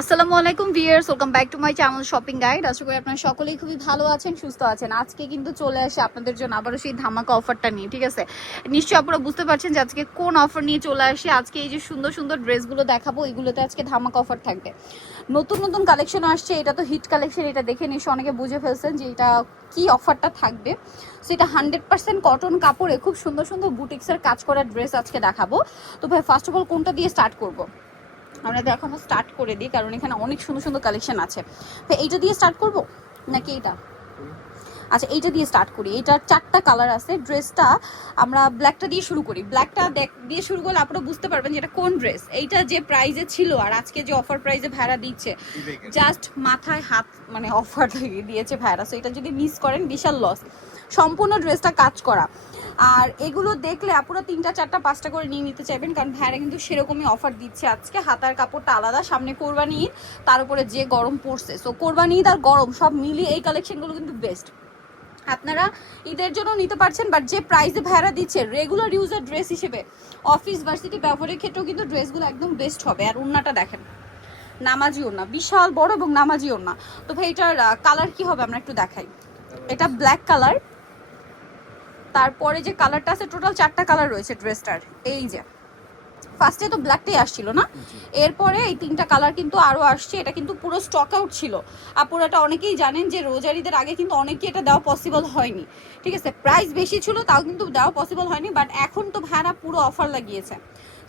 আসসালামু আলাইকুম viewers, welcome back to my channel shopping guide. আশা করি আপনারা সকলেই খুবই ভালো আছেন, সুস্থ আছেন। আজকে কিন্তু চলে আসে আপনাদের জন্য আবারও সেই ধামাকা অফারটা নিয়ে, ঠিক আছে? নিশ্চয়ই আপনারা বুঝতে পারছেন যে আজকে কোন অফার নিয়ে চলে আসি। আজকে এই যে সুন্দর সুন্দর ড্রেসগুলো দেখাবো, এগুলোতে আজকে ধামাকা অফার থাকবে। নতুন নতুন কালেকশন আসছে, এটা তো হিট কালেকশন। এটা দেখে নিশ্চয়ই অনেকে বুঝে ফেলছেন যে এটা কি অফারটা থাকবে। সো এটা 100% কটন কাপড়ে খুব সুন্দর সুন্দর বুটিক্সের কাজ করা ড্রেস আজকে দেখাবো। তো ভাই ফার্স্ট অফ অল কোনটা দিয়ে স্টার্ট করবো? আমরা দেখানো স্টার্ট করে দিই, কারণ এখানে অনেক সুন্দর সুন্দর কালেকশন আছে। তো এইটা দিয়ে স্টার্ট করব নাকি এইটা? আচ্ছা, এইটা দিয়ে স্টার্ট করি। এইটার 4টা কালার আছে। ড্রেসটা আমরা ব্ল্যাকটা দিয়ে শুরু করি। ব্ল্যাকটা দিয়ে শুরু করলে আপনারা বুঝতে পারবেন যে এটা কোন ড্রেস। এইটা যে প্রাইজে ছিল আর আজকে যে অফার প্রাইজে ভাড়া দিচ্ছে, জাস্ট মাথায় হাত মানে অফার দিয়েছে ভাড়া। সো এটা যদি মিস করেন বিশাল লস। সম্পূর্ণ ড্রেসটা কাজ করা। আর এগুলো দেখলে আপনারা 3টা 4টা 5টা করে নিয়ে নিতে চাইবেন, কারণ ভাইরা কিন্তু সেরকমই অফার দিচ্ছে আজকে। হাতার কাপড়টা আলাদা, সামনে কোরবানি ঈদ, তার উপরে যে গরম পড়ছে। সো কোরবানি ঈদ আর গরম সব মিলিয়ে এই কালেকশনগুলো কিন্তু বেস্ট। আপনারা ঈদের জন্য নিতে পারছেন, বাট যে প্রাইসে ভাইরা দিচ্ছে রেগুলার ইউজার ড্রেস হিসেবে অফিস ভার্সিটি ব্যবহারের ক্ষেত্রেও কিন্তু ড্রেসগুলো একদম বেস্ট হবে। আর ওড়নাটা দেখেন, নামাজি ওড়না, বিশাল বড় এবং নামাজি ওড়না। তো ভাই এটার কালার কি হবে আমরা একটু দেখাই। এটা ব্ল্যাক কালার, তারপরে যে কালারটা আছে টোটাল 4টা কালার রয়েছে ড্রেসটার। এই যে ফার্স্টে তো ব্ল্যাকটাই আসছিল না, এরপরে এই 3টা কালার কিন্তু আরো আসছে। এটা কিন্তু পুরো স্টক আউট ছিল। আপনারা এটা অনেকেই জানেন যে রোজার ঈদের আগে কিন্তু অনেকে এটা দেওয়া পসিবল হয়নি, ঠিক আছে? প্রাইস বেশি ছিল তাও কিন্তু দেওয়া পসিবল হয়নি, বাট এখন তো ভাড়া পুরো অফার লাগিয়েছে।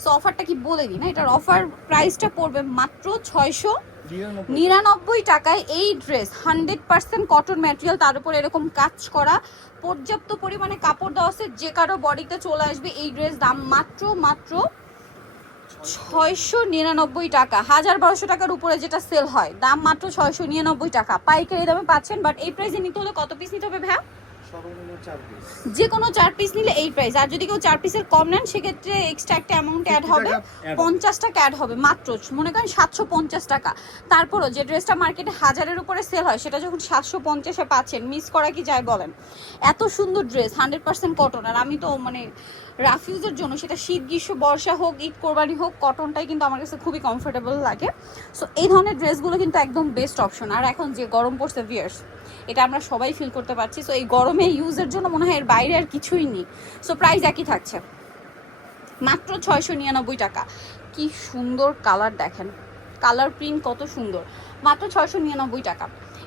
সো অফারটা কি বলে দিই না, এটার অফার প্রাইসটা পড়বে মাত্র 699 টাকায়। এই ড্রেস 100% কটন ম্যাটেরিয়াল, তার উপর এরকম কাজ করা, পর্যাপ্ত পরিমাণে কাপড় দেওয়া আছে, যে কারো বডিতে চলে আসবে এই ড্রেস। দাম মাত্র 699 টাকা। 1200 টাকার উপরে যেটা সেল হয় দাম মাত্র 699 টাকা। পাইকারি দামে পাচ্ছেন, বাট এই প্রাইসে নিতে হলে কত পিস নিতে হবে ভাইয়া? যে কোনো 4 পিস নিলে এই প্রাইস। আর যদি কেউ 4 পিসের কম নেন সেক্ষেত্রে এক্সট্রা একটা অ্যামাউন্ট অ্যাড হবে, 50 টাকা অ্যাড হবে। মাত্র মনে করেন 750 টাকা। তারপরও যে ড্রেসটা মার্কেটে 1000-এর উপরে সেল হয় সেটা যখন 750-এ পাচ্ছেন, মিস করা কি যায় বলেন? এত সুন্দর ড্রেস 100% কটন। আর আমি তো মানে রাফিউজের জন্য, সেটা শীত গ্রীষ্ম বর্ষা হোক ঈদ কোরবানি হোক, কটনটাই কিন্তু আমার কাছে খুবই কমফোর্টেবল লাগে। সো এই ধরনের ড্রেসগুলো কিন্তু একদম বেস্ট অপশন। আর এখন যে গরম পড়ছে ভিয়ার্স, এটা আমরা সবাই ফিল করতে পারছি। সো এই গরমে ইউজের জন্য মনে হয় এর বাইরে আর কিছুই নেই। সো প্রাইস একই থাকছে, মাত্র 699 টাকা। কি সুন্দর কালার দেখেন, কালার প্রিন্ট কত সুন্দর, মাত্র 699 টাকা।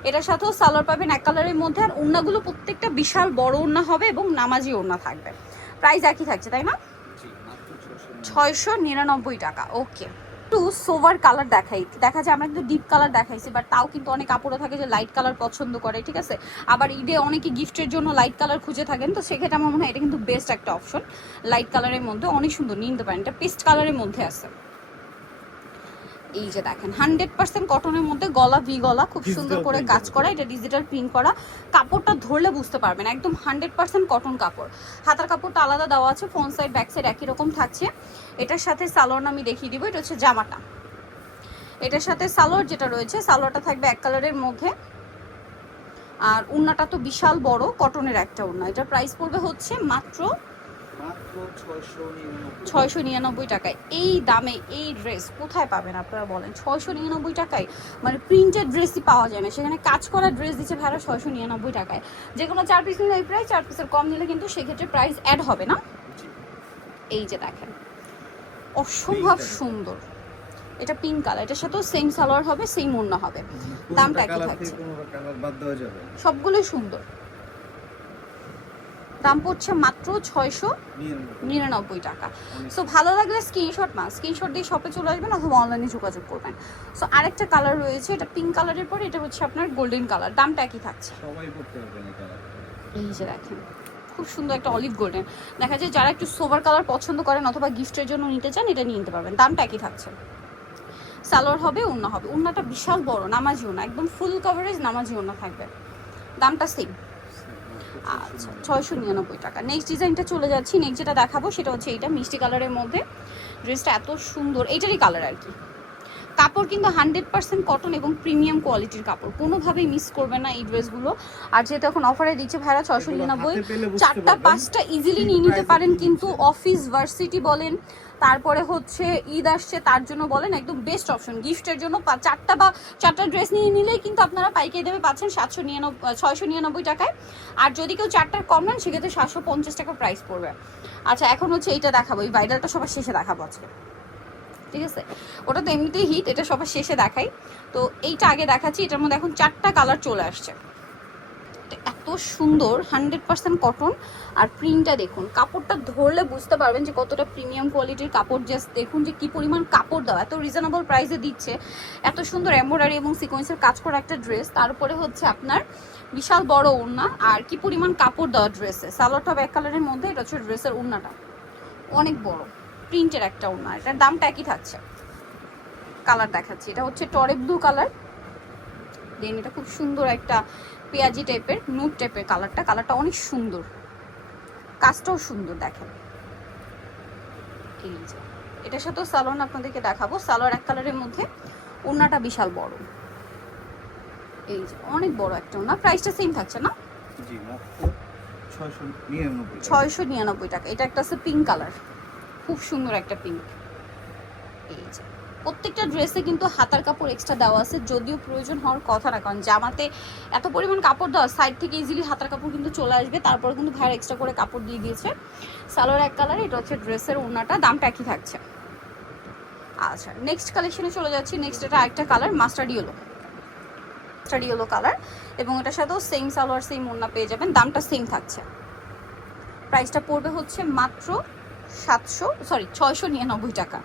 এটার সাথেও সালোয়ার পাবেন এক কালারের মধ্যে। আর ওড়নাগুলো প্রত্যেকটা বিশাল বড় ওড়না হবে এবং নামাজি ওড়না থাকবে। প্রাইস একই থাকছে, তাই না? 699 টাকা। ওকে, একটু সোভার কালার দেখাই। দেখা যায় আমরা কিন্তু ডিপ কালার দেখাইছি, বাট তাও কিন্তু অনেক কাপড়ও থাকে যে লাইট কালার পছন্দ করে, ঠিক আছে? আবার ঈদে অনেকে গিফটের জন্য লাইট কালার খুঁজে থাকেন, তো সেক্ষেত্রে আমার মনে হয় এটা কিন্তু বেস্ট একটা অপশন। লাইট কালারের মধ্যে অনেক সুন্দর, নিতে পারেন। এটা পেস্ট কালারের মধ্যে আছে। এই যে দেখেন 100% কটনের মধ্যে, গলা ভি গলা, খুব সুন্দর করে কাজ করা। এটা ডিজিটাল প্রিন্ট করা। কাপড়টা ধরলে বুঝতে পারবেন একদম 100% কটন কাপড়। হাতার কাপড়টা আলাদা দেওয়া আছে, ফ্রন্ট সাইড ব্যাক সাইড একই রকম থাকছে। এটার সাথে সালোয়ার আমি দেখিয়ে দিব। এটা হচ্ছে জামাটা, এটার সাথে সালোয়ার যেটা রয়েছে, সালোয়ারটা থাকবে এক কালারের মধ্যে। আর ওড়নাটা তো বিশাল বড় কটনের একটা ওড়না। এটার প্রাইস পড়বে হচ্ছে মাত্র 699 টাকায়। এই দামে এই ড্রেস কোথায় পাবেন আপনারা বলেন? 699 টাকায়, মানে প্রিন্টেড ড্রেসই পাওয়া যায় না, সেখানে কাজ করা ড্রেস দিচ্ছে ভাড়া 699 টাকায়। যে কোনো 4 পিস নিলে এই প্রাইস, 4 পিসের কম নিলে কিন্তু সেক্ষেত্রে প্রাইস অ্যাড হবে না। এই যে দেখেন অসম্ভব সুন্দর, এটা পিঙ্ক কালার। এটার সাথেও সেম সালোয়ার হবে, সেম ওড়না হবে। দামটা কি থাকছে? সবগুলোই সুন্দর। দাম পড়ছে মাত্র 699 টাকা। সো ভালো লাগলে স্ক্রিনশট দিয়ে শপে চলে আসবেন অথবা অনলাইনে যোগাযোগ করবেন। সো আরেকটা কালার রয়েছে, এটা পিঙ্ক কালারের পরে এটা হচ্ছে আপনার গোল্ডেন কালার। দামটা একই থাকছে। এই যে দেখেন খুব সুন্দর একটা অলিভ গোল্ডেন। দেখা যায় যারা একটু সোভার কালার পছন্দ করেন অথবা গিফটের জন্য নিতে চান, এটা নিয়ে নিতে পারবেন। দামটা একই থাকছে। সালোয়ার হবে, ওড়না হবে। ওড়নাটা বিশাল বড় নামাজি ওড়না, একদম ফুল কভারেজ নামাজি ওড়না থাকবে। দামটা সেম। আচ্ছা 699 টাকা। নেক্সট ডিজাইনটা চলে যাচ্ছি। নেক্সট যেটা দেখাবো সেটা হচ্ছে এইটা মিষ্টি কালারের মধ্যে। ড্রেসটা এত সুন্দর, এইটারই কালার আর কি। কাপড় কিন্তু 100% কটন এবং প্রিমিয়াম কোয়ালিটির কাপড়, কোনোভাবেই মিস করবে না এই ড্রেসগুলো। আর যেহেতু এখন অফারে দিচ্ছে ভাইরা 699, 4টা 5টা ইজিলি নিয়ে নিতে পারেন। কিন্তু অফিস ভার্সিটি বলেন, তারপরে হচ্ছে ঈদ আসছে, তার জন্য বলেন একদম বেস্ট অপশন। গিফটের জন্য চারটা ড্রেস নিয়ে নিলেই কিন্তু আপনারা পাইকারি দামে পাচ্ছেন 699 টাকায়। আর যদি কেউ চারটার কম নেন সেক্ষেত্রে 750 টাকা প্রাইস পড়বে। আচ্ছা, এখন হচ্ছে এইটা দেখাবো, এই ভাইরালটা সবার শেষে দেখাবো আজকে, ঠিক আছে? ওটা তো এমনিতেই হিট, এটা সবার শেষে দেখাই। তো এইটা আগে দেখাচ্ছি, এটার মধ্যে এখন 4টা কালার চলে আসছে। এত সুন্দর 100% কটন। আর প্রিন্টটা দেখুন, কাপড়টা ধরলে বুঝতে পারবেন যে কতটা প্রিমিয়াম কোয়ালিটির কাপড়। জাস্ট দেখুন যে কি পরিমাণ কাপড় দেওয়া, এত রিজনেবল প্রাইসে দিচ্ছে। এত সুন্দর এমব্রয়ডারি এবং সিকোয়েন্সের কাজ করা একটা ড্রেস, তারপরে হচ্ছে আপনার বিশাল বড় ওড়না, আর কি পরিমাণ কাপড় দেওয়া ড্রেসে। সালোয়ারটা ব্যাক কালারের মধ্যে, এটা হচ্ছে ড্রেসের ওড়নাটা অনেক বড় প্রিন্টের একটা ওড়না। এটার দামটা একই থাকছে। কালার দেখাচ্ছি, এটা হচ্ছে টরে ব্লু কালার, দেন এটা খুব সুন্দর একটা পেঁয়াজি টাইপের নুট টাইপের কালারটা অনেক সুন্দর, কাজটাও সুন্দর। দেখেন এই যে এটার সাথে সালোয়ার আপনাদেরকে দেখাবো। সালোয়ার এক কালারের মধ্যে, ওড়নাটা বিশাল বড়, এই যে অনেক বড় একটা ওড়না। প্রাইসটা সেম থাকছে না? জি, মাত্র 699 টাকা। এটা একটা আছে পিঙ্ক কালার, খুব সুন্দর একটা পিঙ্ক। এই যে প্রত্যেকটা ড্রেসে কিন্তু হাতার কাপড় এক্সট্রা দেওয়া আছে, যদিও প্রয়োজন হওয়ার কথা না, কারণ জামাতে এত পরিমাণ কাপড় দেওয়া, সাইড থেকে ইজিলি হাতার কাপড় কিন্তু চলে আসবে। তারপরে কিন্তু ভাইয়ের এক্সট্রা করে কাপড় দিয়ে দিয়েছে। সালোয়ার এক কালার, এটা হচ্ছে ড্রেসের ওড়নাটা, দামটা একই থাকছে। আচ্ছা, নেক্সট কালেকশনে চলে যাচ্ছি। নেক্সট এটা আরেকটা কালার, মাস্টার্ড ইয়েলো কালার, এবং এটার সাথেও সেম সালোয়ার সেম ওড়না পেয়ে যাবেন। দামটা সেম থাকছে। প্রাইসটা পড়বে হচ্ছে মাত্র 699 টাকা।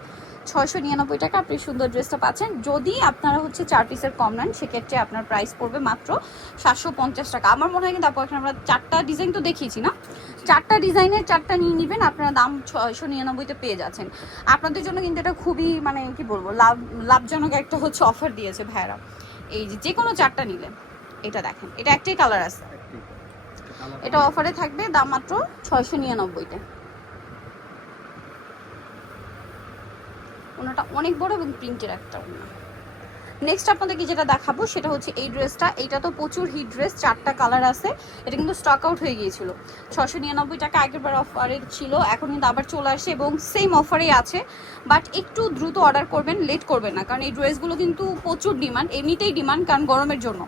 699 টাকা আপনি সুন্দর ড্রেসটা পাচ্ছেন। যদি আপনারা হচ্ছে 4 পিসের কম নেন সেক্ষেত্রে আপনার প্রাইস পড়বে মাত্র 750 টাকা। আমার মনে হয় কিন্তু আপু এখন আমরা 4টা ডিজাইন তো দেখিয়েছি না, 4টা ডিজাইনের 4টা নিয়ে নেবেন, আপনারা দাম 699-তে পেয়ে যাচ্ছেন। আপনাদের জন্য কিন্তু এটা খুবই মানে কি বলবো লাভজনক একটা হচ্ছে অফার দিয়েছে ভাইরা। এই যে কোনো 4টা নিলেন, এটা দেখেন, এটা একটাই কালার আছে, এটা অফারে থাকবে, দাম মাত্র 699-তে। ওনাটা অনেক বড় এবং প্রিন্টের একটা ওনা। নেক্সট আপনাদেরকে যেটা দেখাবো সেটা হচ্ছে এই ড্রেসটা। এইটা তো প্রচুর হিট ড্রেস, 4টা কালার আছে। এটা কিন্তু স্টক আউট হয়ে গিয়েছিল। 699 টাকা আগেরবার অফারে ছিল, এখন কিন্তু আবার চলে আসে এবং সেম অফারেই আছে। বাট একটু দ্রুত অর্ডার করবেন, লেট করবেন না, কারণ এই ড্রেসগুলো কিন্তু প্রচুর ডিমান্ড, এমনিতেই ডিমান্ড, কারণ গরমের জন্য।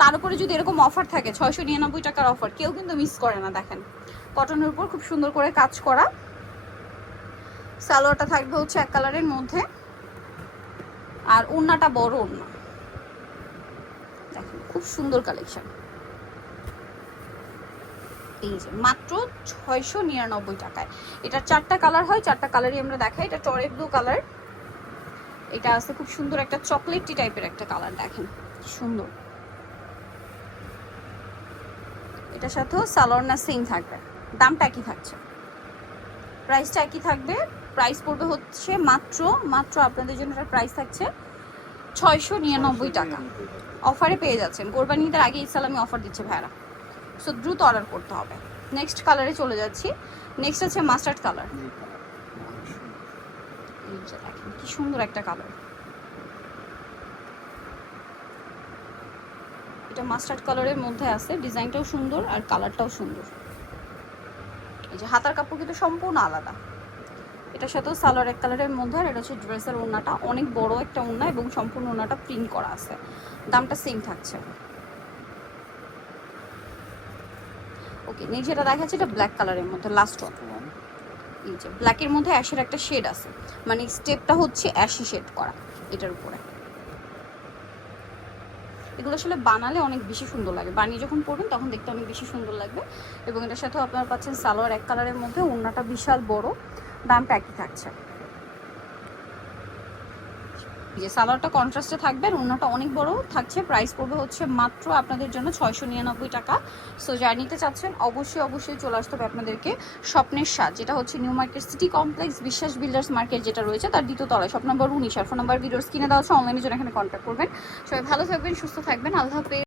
তার উপরে যদি এরকম অফার থাকে, 699 টাকার অফার কেউ কিন্তু মিস করে না। দেখেন কটনের উপর খুব সুন্দর করে কাজ করা। সালোয়ারটা থাকবে হচ্ছে এক কালারের মধ্যে, আর ওড়নাটা বড় ওড়না। দেখেন খুব সুন্দর কালেকশন। এই যে মাত্র 699 টাকায়। এটা 4টা কালার হয়, 4টা কালারই আমরা দেখাই। এটা টরে ব্লু কালার, এটা আছে খুব সুন্দর একটা চকলেটি টাইপের একটা কালার, দেখেন সুন্দর। এটার সাথেও সালোয়ার না সেম থাকবে, দামটা একই থাকছে, প্রাইসটা একই থাকবে। প্রাইস পড়বে হচ্ছে মাত্র আপনাদের জন্য এটার প্রাইস থাকছে 699 টাকা। অফারে পেয়ে যাচ্ছেন, কোরবানি ঈদের আগে ইসলামি অফার দিচ্ছে ভাইরা, সো দ্রুত অর্ডার করতে হবে। নেক্সট কালারে চলে যাচ্ছি। নেক্সট আছে মাস্টার্ড কালার। এই যে দেখেন কি সুন্দর একটা কালার, এটা মাস্টার্ড কালারের মধ্যে আছে। ডিজাইনটাও সুন্দর আর কালারটাও সুন্দর। এই যে হাতার কাপড় কিন্তু সম্পূর্ণ আলাদা। এটার সাথেও সালোয়ার এক কালারের মধ্যে, আর এটা হচ্ছে ড্রেসের ওড়নাটা অনেক বড় একটা ওড়না এবং সম্পূর্ণ ওড়নাটা প্রিন্ট করা আছে। দামটা সেম থাকছে। ওকে, নেক্সট যেটা দেখাচ্ছে এটা ব্ল্যাক কালারের মধ্যে, লাস্ট ওয়ান। এই যে ব্ল্যাকের মধ্যে অ্যাশের একটা শেড আছে, মানে স্টেপটা হচ্ছে অ্যাশি শেড করা এটার উপরে। এগুলো আসলে বানালে অনেক বেশি সুন্দর লাগে, বানিয়ে যখন পরবেন তখন দেখতে অনেক বেশি সুন্দর লাগবে। এবং এটার সাথেও আপনারা পাচ্ছেন সালোয়ার এক কালারের মধ্যে, ওড়নাটা বিশাল বড়, দামটা একই থাকছে। যে সালোয়ারটা কন্ট্রাস্টে থাকবে আর ওড়নাটা অনেক বড় থাকছে। প্রাইস পড়বে হচ্ছে মাত্র আপনাদের জন্য 699 টাকা। সো যারা নিতে চাচ্ছেন অবশ্যই চলে আসতে হবে আপনাদেরকে স্বপ্নের স্বাদ, যেটা হচ্ছে নিউ মার্কেট সিটি কমপ্লেক্স, বিশ্বাস বিল্ডার্স মার্কেট যেটা রয়েছে তার দ্বিতীয় তলায়, শপ নম্বর 19। আর ফোন নাম্বার ভিডিওস কিনে দেওয়া হচ্ছে, অনলাইনের জন্য এখানে কন্ট্যাক্ট করবেন। সবাই ভালো থাকবেন, সুস্থ থাকবেন, আল্লাহ হাফেজ।